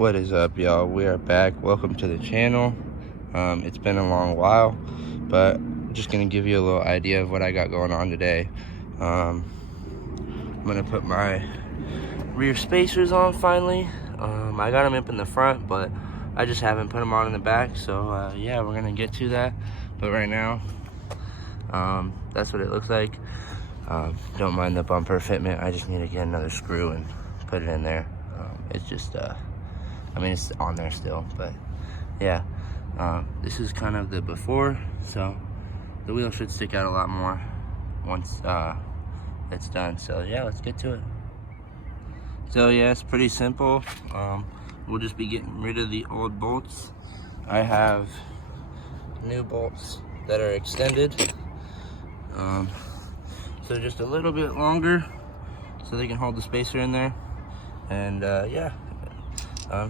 What is up, y'all? We are back. Welcome to the channel. It's been a long while, but I'm just gonna give you a little idea of what I got going on today. I'm gonna put my rear spacers on finally. I got them up in the front, but I just haven't put them on in the back. So yeah, we're gonna get to that. But right now, that's what it looks like. Don't mind the bumper fitment. I just need to get another screw and put it in there. It's just I mean, it's on there still, but yeah. This is kind of the before, so the wheel should stick out a lot more once it's done. So yeah, let's get to it. So yeah, it's pretty simple. We'll just be getting rid of the old bolts. I have new bolts that are extended, so just a little bit longer so they can hold the spacer in there. And yeah,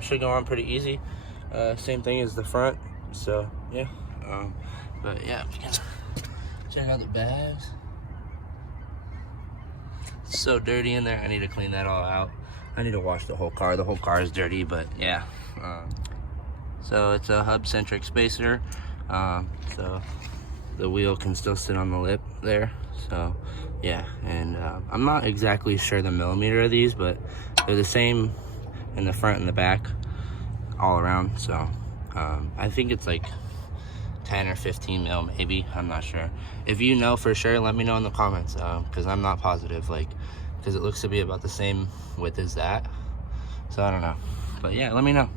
should go on pretty easy. Same thing as the front, so yeah. But yeah, we can check out the bags. It's so dirty in there. I need to clean that all out. I need to wash the whole car. The whole car is dirty, but yeah. So it's a hub-centric spacer, so the wheel can still sit on the lip there. So yeah, and I'm not exactly sure the millimeter of these, but they're the same in the front and the back all around. So I think it's like 10 or 15 mil maybe. I'm not sure. If you know for sure, let me know in the comments, because I'm not positive, because it looks to be about the same width as that. So I don't know, but yeah, let me know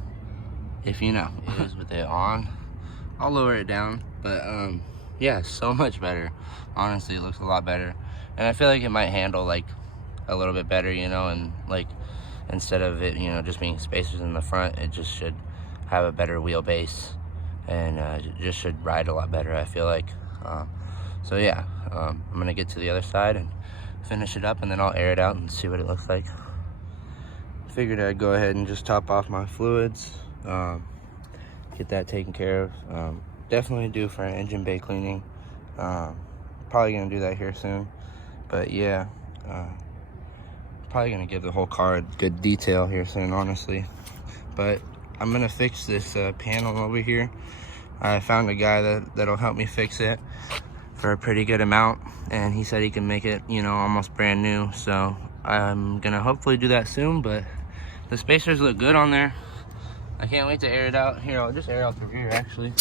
if you know. It is with it on. I'll lower it down, but yeah, so much better. Honestly, it looks a lot better, and I feel like it might handle like a little bit better, you know, and like instead of it, you know, just being spacers in the front, it just should have a better wheelbase, and it just should ride a lot better, I feel like. So yeah, I'm gonna get to the other side and finish it up, and then I'll air it out and see what it looks like. Figured I'd go ahead and just top off my fluids, get that taken care of. Definitely due for an engine bay cleaning. Probably gonna do that here soon, but yeah, probably gonna give the whole car a good detail here soon, honestly. But I'm gonna fix this panel over here. I found a guy that'll help me fix it for a pretty good amount, and he said he can make it, you know, almost brand new. So I'm gonna hopefully do that soon. But the spacers look good on there. I can't wait to air it out. Here, I'll just air out the rear actually.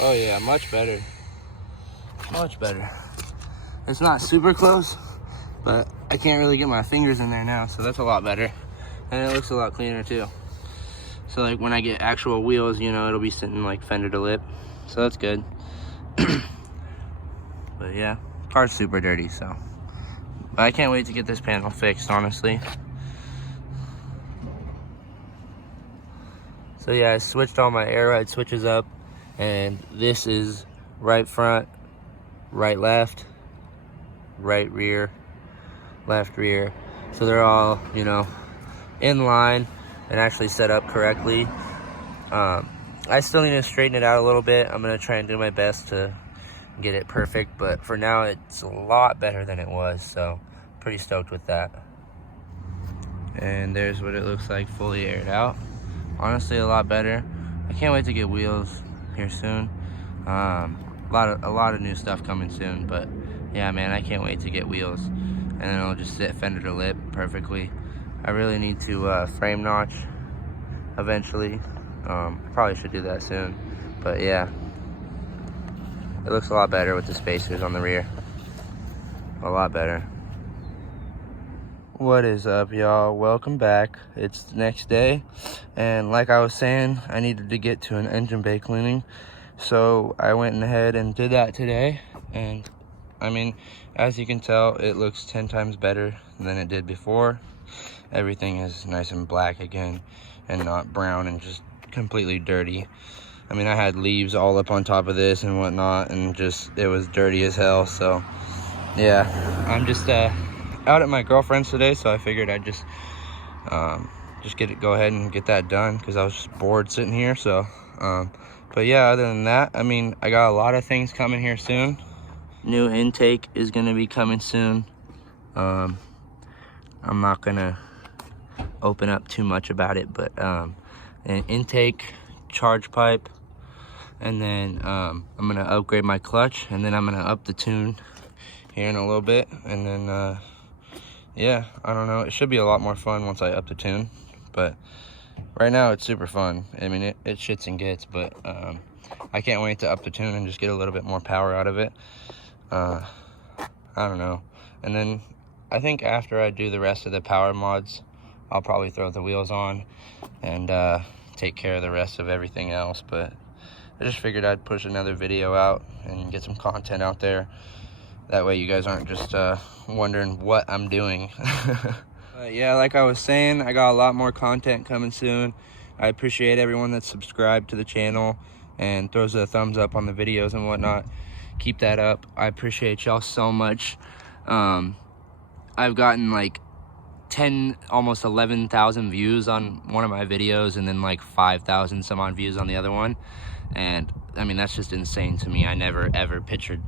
Oh yeah, much better. Much better. It's not super close, but I can't really get my fingers in there now, so that's a lot better. And it looks a lot cleaner too. So like when I get actual wheels, you know, it'll be sitting like fender to lip. So that's good. But yeah, car's super dirty, so. But I can't wait to get this panel fixed, honestly. So yeah, I switched all my air ride switches up, and this is right front, right left, right rear, left rear. So they're all, you know, in line and actually set up correctly. I still need to straighten it out a little bit. I'm gonna try and do my best to get it perfect, but for now it's a lot better than it was, so pretty stoked with that. And there's what it looks like fully aired out. Honestly, a lot better. I can't wait to get wheels here soon. A lot of new stuff coming soon, but yeah, man, I can't wait to get wheels, and then it'll just sit fender to lip perfectly. I really need to frame notch eventually. Probably should do that soon, but yeah, it looks a lot better with the spacers on the rear. A lot better. What is up, y'all? Welcome back. It's the next day, and like I was saying, I needed to get to an engine bay cleaning, so I went ahead and did that today. And I mean, as you can tell, it looks 10 times better than it did before. Everything is nice and black again, and not brown and just completely dirty. I mean, I had leaves all up on top of this and whatnot, and just, it was dirty as hell. So yeah, I'm just out at my girlfriend's today, so I figured I'd just go ahead and get that done, because I was just bored sitting here. So but yeah, other than that, I mean, I got a lot of things coming here soon. New intake is going to be coming soon. I'm not gonna open up too much about it, but an intake, charge pipe, and then I'm gonna upgrade my clutch, and then I'm gonna up the tune here in a little bit, and then yeah, I don't know, it should be a lot more fun once I up the tune, but right now it's super fun. I mean, it shits and gets, but I can't wait to up the tune and just get a little bit more power out of it. I don't know. And then I think after I do the rest of the power mods, I'll probably throw the wheels on and take care of the rest of everything else. But I just figured I'd push another video out and get some content out there. That way you guys aren't just wondering what I'm doing. Yeah, like I was saying, I got a lot more content coming soon. I appreciate everyone that's subscribed to the channel and throws a thumbs up on the videos and whatnot. Keep that up. I appreciate y'all so much. I've gotten like 10, almost 11,000 views on one of my videos, and then like 5,000 some odd views on the other one. And I mean, that's just insane to me. I never ever pictured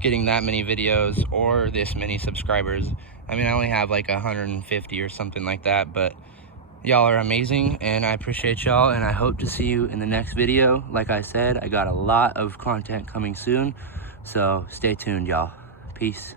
getting that many videos or this many subscribers. I mean, I only have like 150 or something like that, but y'all are amazing, and I appreciate y'all, and I hope to see you in the next video. Like I said, I got a lot of content coming soon, so stay tuned, y'all. Peace.